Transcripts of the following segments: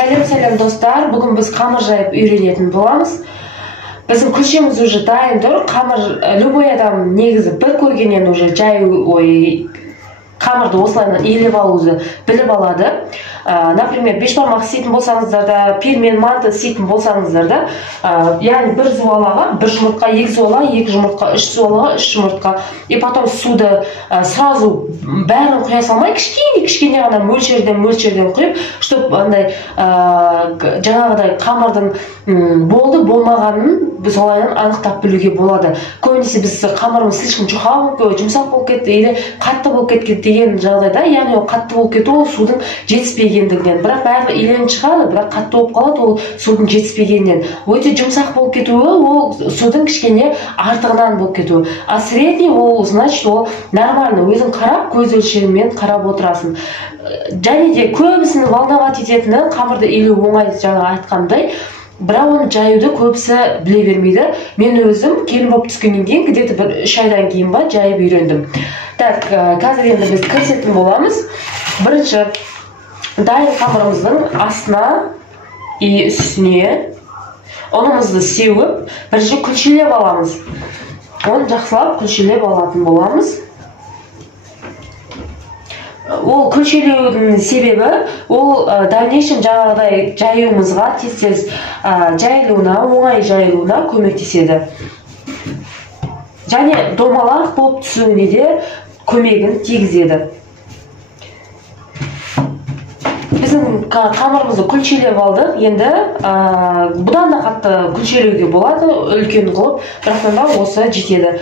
Сәлем достар, бүгін біз қамыр жайып үйренетін боламыз. Біздің көшеміз уже дайын тұр. Қамыр любой адам негізі бір көргеннен уже қамырды осылайынан елеп алуды біліп алады. Например, бешбармақ істейтін болсаңыздар да, пирмен манты істейтін болсаңыздар да, яғни бір зуалаға бір жұмыртқа, екі зуалаға екі жұмыртқа, үш зуалаға үш жұмыртқа, и потом суды сразу бәрін құя салмай, кішкене ғана мөлшерден құйып, чтобы андай жаңағыдай қамырдың болды болмағанын біз олайынан анықтап білуге болады. Көбінесе біз қамырымыз слишком жұмсақ болып кетті, или қатты болып кеткен деген жағдайда, яғни ол қатты болып кету ол судың жетіспегендігінен. Бірақ бәрі иленіп шығады, бірақ қатты болып қалады ол судың жетіспегенінен. Өте жұмсақ болып кетуі ол судың кішкене артығынан болып кетуі. А средний ол значит ол нормально, өзің қарап, көз өлшемімен қарап отырасың. Және де көбісін волновать ететіні қамырды илеу оңай жаңа айтқандай, бірақ оны жаюды көбісі біле бермейді. Мен өзім келін болып түскеннен кейін, где-то бір 3 айдан кейін ба жайып үйрендім. Так, қазір енді біз көрсететін боламыз. Бірінші, дайын қамырымыздың астына и үстіне ұнымызды сеуіп, бірінші күлшелеп аламыз. Оны жақсылап күлшелеп алатын боламыз. Ол күлшелеудің себебі, ол дальнейшем жаңағыдай жаюымызға тез жайылуына, оңай жайылуына көмектеседі. Және домалақ болып түсуіне де көмегін тигізеді. Біздің қамырымызды күлшелеп алдық, енді бұдан да қатты күлшелеуге болады, үлкен қылып, бірақтан да осы жетеді.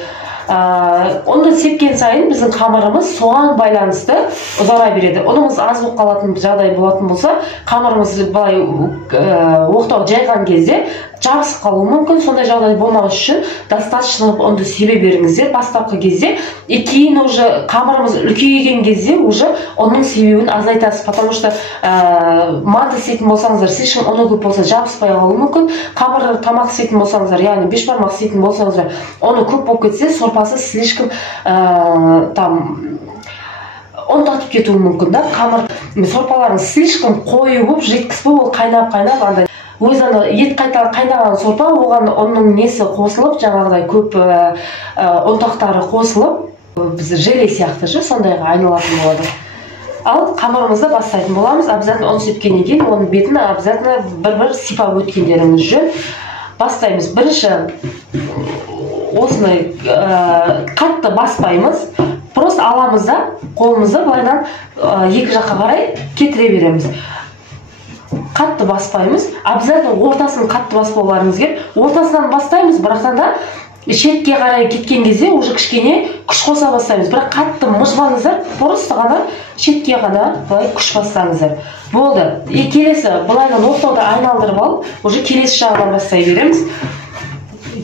Онда сепкен сайын біздің қамырымыз соған байланысты ұзара береді. Ұнымыз аз болып қалатын жағдай болатын болса, қамырымыз былай оқтау жайған кезде жабысып қалуы мүмкін. Сондай жағдай болмау үшін достаточно ұнды себе беріңіздер бастапқы кезде. Кейін уже қамырымыз үлкейген кезде уже оның себуін азайтасыз. Потому что манты істейтін болсаңыздар, слишком ұны көп болса жабыспай қалуы мүмкін. Қамыр тамақ істейтін болсаңыздар, яғни бешбармақ істейтін болсаңыздар, оны көп болып кетсе, сорпасы слишком ұн татып кетуі мүмкін да. Қамыр сорпаларың слишком қою болып, жидкіс болып, қайнап, андай өзі ет қайнаған сорпа, оған ұнның несі қосылып, жаңағыдай көп ұнтақтары қосылып, біз желе сияқты сондайға айналатын болады. Ал қамырымызды бастайтын боламыз. Обязательно ұн сепкеннен кейін, оның бетін обязательно бір сипап өткендеріңіз жөн. Бастаймыз. Бірінші, осыны қатты баспаймыз. Просто аламыз да, қолымызды былайдан екі жаққа қарай кетіре береміз. Қатты баспаймыз. Обязательно ортасын қатты баспауларыңыз керек. Ортасынан бастаймыз, бірақтан да шетке қарай кеткен кезде уже кішкене күш қоса бастаймыз. Бірақ қатты мұжбаңыздар, просто ғана шетке ғана былай күш бастаңыздар. Болды. Келесі былайдан оқтауды айналдырып алып, уже келесі жағынан бастай береміз.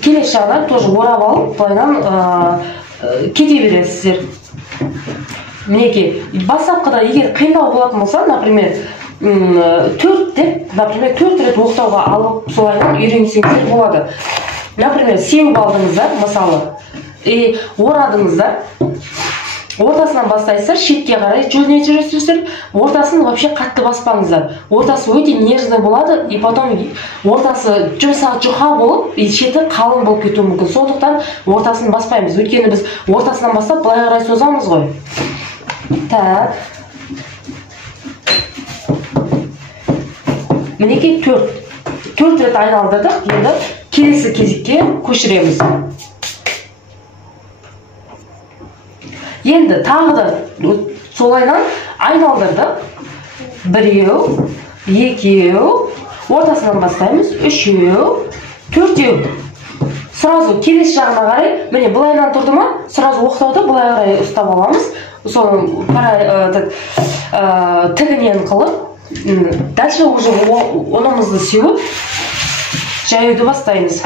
Келесі жағынан тоже орап алып, былайдан кете бересіздер. Мінекей, бастапқыда егер қиындау болатын болса, например, 4 рет оқтауға алып солайынан үйренсеңіздер болады. Например, 7 алдыңыздар, мысалы, орадыңыздар, ортасынан бастайсыздар, шетке қарай жөніне жүресіздер, ортасын вообще қатты баспаңыздар. Ортасы өте нежный болады, и потом ортасы жұмсақ жұқа болып, шеті қалың болып кетуі мүмкін. Сондықтан ортасын баспаймыз. Өйткені біз ортасынан бастап былай қарай созамыз ғой. Так. Мінекей 4 рет айналдырдық, енді келесі кезекке көшіреміз. Енді тағы да солайынан айналдырдық. 1, 2, ортасынан бастаймыз. 3, 4. Сразу келесі жағына қарай, міне былайынан тұрды ма, сразу оқтауды былай қарай ұстап аламыз. Соның тігінен қылып, дальше уже ұнымызды сеуіп, жаюды бастаймыз.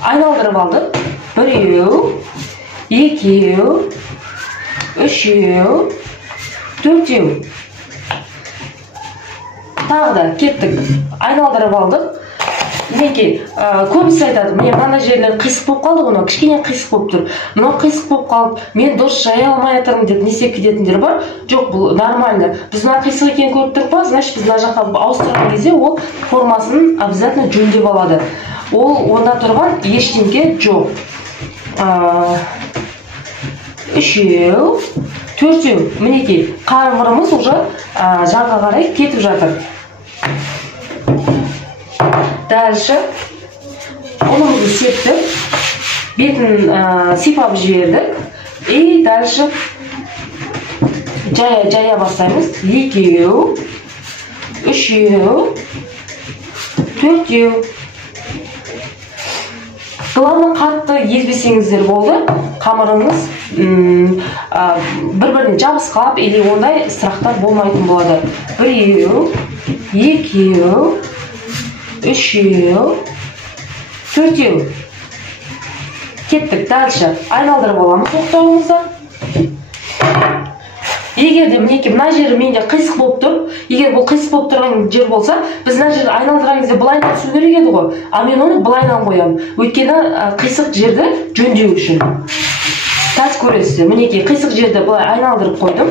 Айналдырып алдық. 1, 2, 3, 4. Тағы да кеттік. Айналдырып алдық. мінекей көбісі айтады, мен мына жерлер қисық болып қалды, оны кішкене қисық болып тұр, мынау қисық болып қалды, мен дұрыс жая алмай жатырмын деп не істеп кететіндер бар. Жоқ, бұл нормально. Біз мына қисық екенін көріп тұрып па, значит біз мына жаққа ауыстырған кезде ол формасын обязательно жөндеп алады. Ол онда тұрған ештеңке жоқ. Үшеу, төртеу, мінекей қамырымыз уже жанға қарай кетіп жатыр. Дальше ұнымызды септік, бетін сипап жібердік. И дальше жая бастаймыз. Екеу, үшеу, төртеу. Главное, қатты езбесеңіздер болды. Қамырыңыз бір-біріне жабысқап, или ондай сұрақтар болмайтын болады. Біреу, екеу, үшеу, төртеу. Кеттік. Дальше айналдырып аламыз оқтауымызды. Егер де мінекей мына жері менде қисық болып тұр, егер бұл қисық болып тұрған жер болса, біз мына жерді айналдырған кезде былайынан түсу керек еді ғой. А мен оны былайынан қоямын. Өйткені қисық жерді жөндеу үшін. Тас көресіздер. Мінекей қисық жерді былай айналдырып қойдым.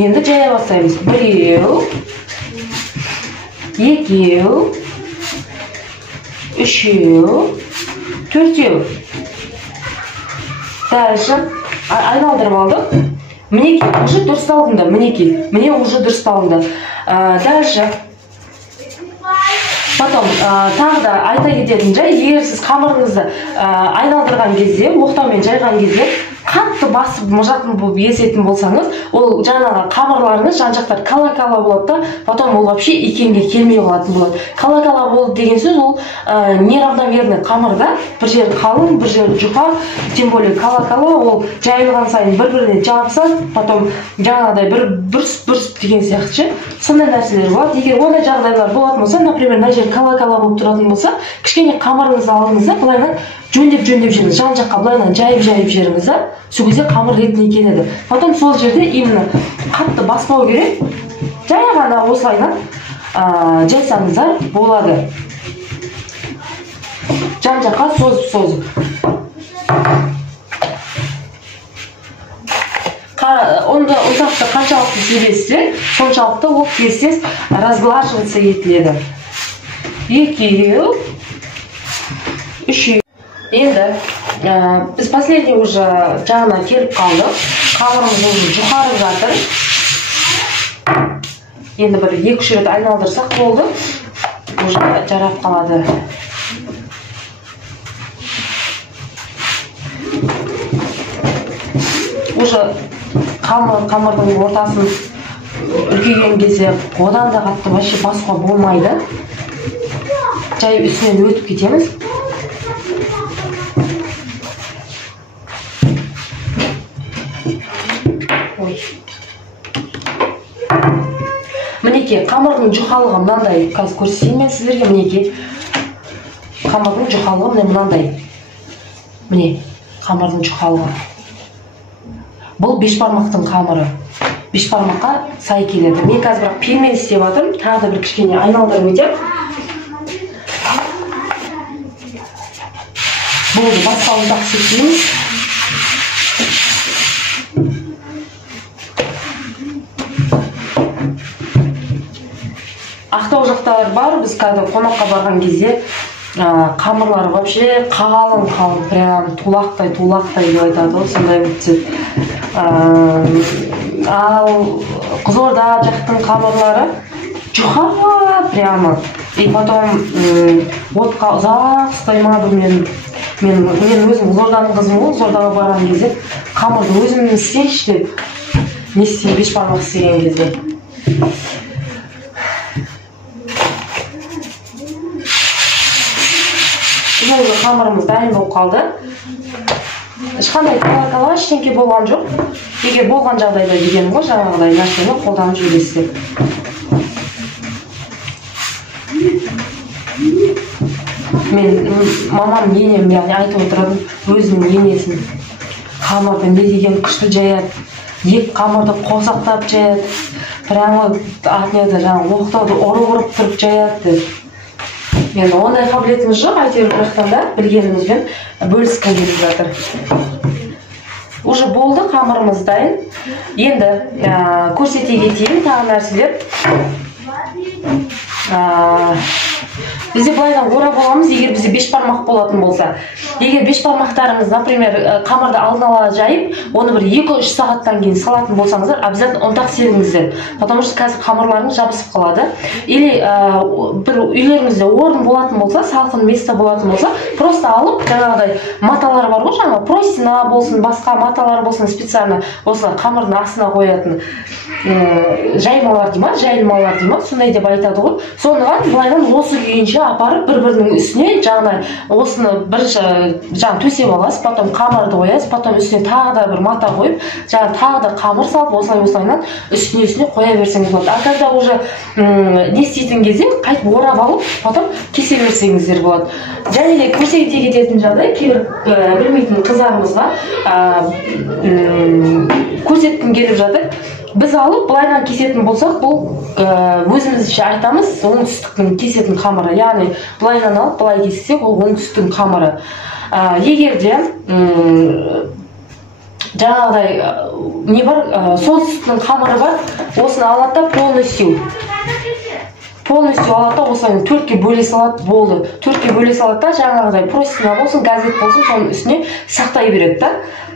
Енді жая бастаймыз. Біреу, екеу, үшеу, төртеу. Дальше айналдырып алдық. Мінекей уже дұрысталынды. Мінекей, міне уже дұрысталынды. Дальше потом тағы да айта кететін жай, егер сіз қамырыңызды айналдырған кезде, оқтаумен жайған кезде қатты басып мұжатын болып есетін болсаңыз, ол жаңағы қамырларыңыз жан-жақтар кала-кала болады да, потом ол вообще икемге келмей қалатын болады. Кала-кала болды деген сөз ол неравномерный қамырда, бір жері қалың, бір жері жұқа, тем более кала-кала ол жайылған сайын бір-біріне жабысады, потом жаңағыдай бір бүрс деген сияқты, сондай нәрселер болады. Егер ондай жағдайлар болатын болса, например, мына жер кала-кала болып тұратын болса, кішкене қамырыңызды алыңыз да, былайынан жөндеп жіберіңіз, жан-жаққа былайынан жайып жіберіңіз да, сол кезде қамыр ретіне келеді. Потом сол жерде именно қатты баспау керек, жай ғана осылайынан жайсаңыздар болады. Жан-жаққа созып. Онда ұзақты қаншалықты себесіздер, соншалықты ол тез разглаживаться етіледі. Екеу, үшеу. Енді біз последний уже жағына келіп қалдық. Қамырымыз уже жұқарып жатыр. Енді бір 2-3 рет айналдырсақ болды. Уже жарап қалады. Уже қамырдың ортасын үлкейген кезде одан да қатты вообще басуға болмайды. Жай үстінен өтіп кетеміз. Мінекей қамырдың жұқалығы мынандай, қазір көрсетейін мен сіздерге. Мінекей қамырдың жұқалығы мынандай. Міне қамырдың жұқалығы. Бұл бешбармақтың қамыры. Бешбармаққа сай келеді. Мен қазір бірақ пельмен істеп жатырмын. Тағы да бір кішкене айналдырып өтем. Бұл басқауыздақ істейміз. Ақтау жақтар бар, біз қазір қонаққа барған кезде қамырлары вообще қалың, прям тулақтай деп айтады ғой, сондай өтседі. Ал Қызылорда жақтың қамырлары жұқа прямо. И потом отқа ұзақ ұстай ма, білмедім. Мен өзім Қызылорданың қызым ғой, Қызылордаға барған кезде қамырды өзім істейінші деп, не істейін, бешбармақ істеген кезде. Уже қамырымыз дайын болып қалды. Ешқандай кала-кала ештеңке болған жоқ. Егер болған жағдайда дегенім ғой, жаңағыдай нәрсені қолданып жібересіздер. Мен мамам енем яғни айтып отыратын өзінің енесін қамырды не деген күшті жаяды. Екі қамырды қосақтап жаяды. Прямо атнеді жаңағы оқтауды ұрып тұрып жаяды. енді ондай қабілетіміз жоқ, әйтеуір бірақтан да білгенімізбен бөліскім келіп жатыр. Уже болды, қамырымыз дайын. Енді көрсете кетейін тағы нәрселер. Бізде былайдан орап аламыз, егер бізде 5 бармақ болатын болса. Егер 5 бармақтарыңыз, например, қамырды алдын ала жайып, оны бір 2-3 сағаттан кейін салатын болсаңыздар, обязательно ұнтақ серіңіздер. Потому что қазір қамырларыңыз жабысып қалады. Или бір үйлеріңізде орын болатын болса, салқын место болатын болса, просто алып, жаңағыдай маталар бар ғой, жаңа простина болсын, басқа маталар болсын, специально осылай қамырдың астына қоятын жаймалар дейма, жайылмалар дейма, сондай деп айтады ғой. Соныған былайдан осы күйінше апарып бір-бірінің үстіне жаңағыдай осыны бірінші жаңа төсеп аласыз, потом қамырды қоясыз, потом үстіне тағы да бір мата қойып, жаңа тағы да қамыр салып, осылай-осылайынан үстіне қоя берсеңіз болады. А когда уже не істейтін кезде қайтып орап алып, потом кесе берсеңіздер болады. Және де көрсете кететін жағдай, кейбір білмейтін қыздарымызға көрсеткім келіп жатыр. Біз алып, былайдан кесетін болсақ, бұл өзімізше айтамыз, оңтүстіктің кесетін қамыры. Яғни, былайдан алып, былай кессек, ол оңтүстіктің қамыры. Егер де жаңағыдай не бар, солтүстіктің қамыры бар, осыны алады да полностью алады да, осылай 4-ке бөле салады, болды. 4-ке бөле салады да, жаңағыдай простина болсын, газет болсын, соның үстіне сақтай береді да.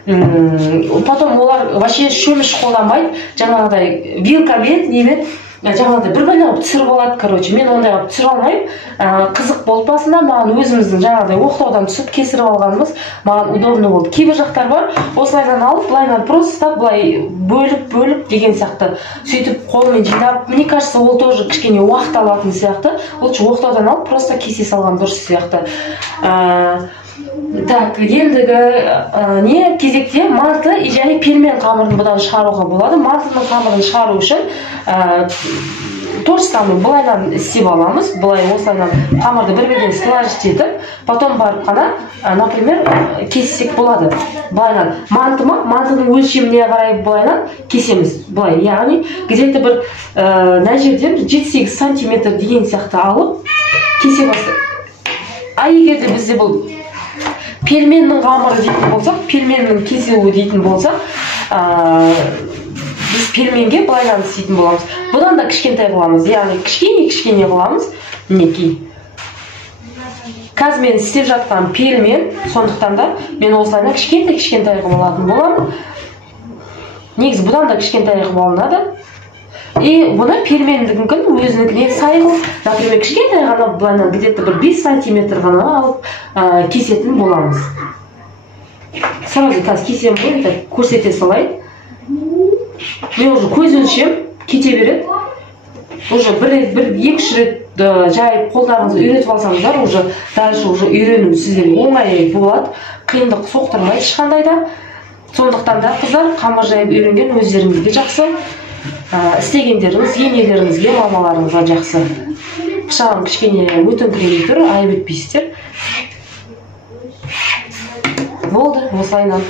Потом олар вообще шөміш қолданбайды, жаңағыдай вилкамен, немен, жаңағыдай бір-біріне түсіріп алады, короче. Мен ондай түсіре алмаймын, қызық болып басында, маған өзіміздің жаңағыдай оқтаудан түсіп кесіріп алғанымыз маған удобно болды. Кейбір жақтар бар, осылайдан алып, былайдан просто былай бөліп деген сияқты. Сөйтіп қолмен жинап, мне кажется, ол тоже кішкене уақыт алатын сияқты. Лучше оқтаудан алып, просто кесе салған дұрыс сияқты. Так, ендігі не кезекте манты және пельмен қамырын бұдан шығаруға болады. Мантының қамырын шығару үшін то же самое, былайдан істеп аламыз, былай осылайдан қамырды бір-бірден сылаждетіп, потом барып қана, например, кессек болады. Былайдан мантының өлшеміне қарай былайдан кесеміз. Былай, яғни где-то бір мына жерден 7-8 сантиметр деген сияқты алып кесе бастайды. А егер де бізде бұл пельменнің қамыры дейтін болсақ, пельменнің кесуі дейтін болсақ, біз пельменге былайдан істейтін боламыз. Бұдан да кішкентай қыламыз, яғни кішкене қыламыз. Мінекей. Қазір мен істеп жатқан пельмен, сондықтан да мен осылайдан кішкентай қылып алатын боламын. Негізі бұдан да кішкентай қылып алынады. И бұны пельмендігін өзінікіне сайын, например, кішкентай ғана бұлайынан где-то бір 5 сантиметр ғана алып кесетін боламыз. Сразу қазір кесем ғой, көрсете салайын. Мен уже көз өлшем кете береді. Уже бір 2-3 рет жайып қолдарыңызды үйретіп алсаңыздар, уже дальше уже үйрену сіздерге оңай болады. Қиындық соқтырмайды ешқандай да. Сондықтан да қыздар қамыр жайып үйренген өздеріңізге жақсы. Істегендеріңіз, енелеріңізге, мамаларыңызға жақсы. Пышағым кішкене өтіңкірей тұр, айып етпейсіздер. Болды, осылайынан.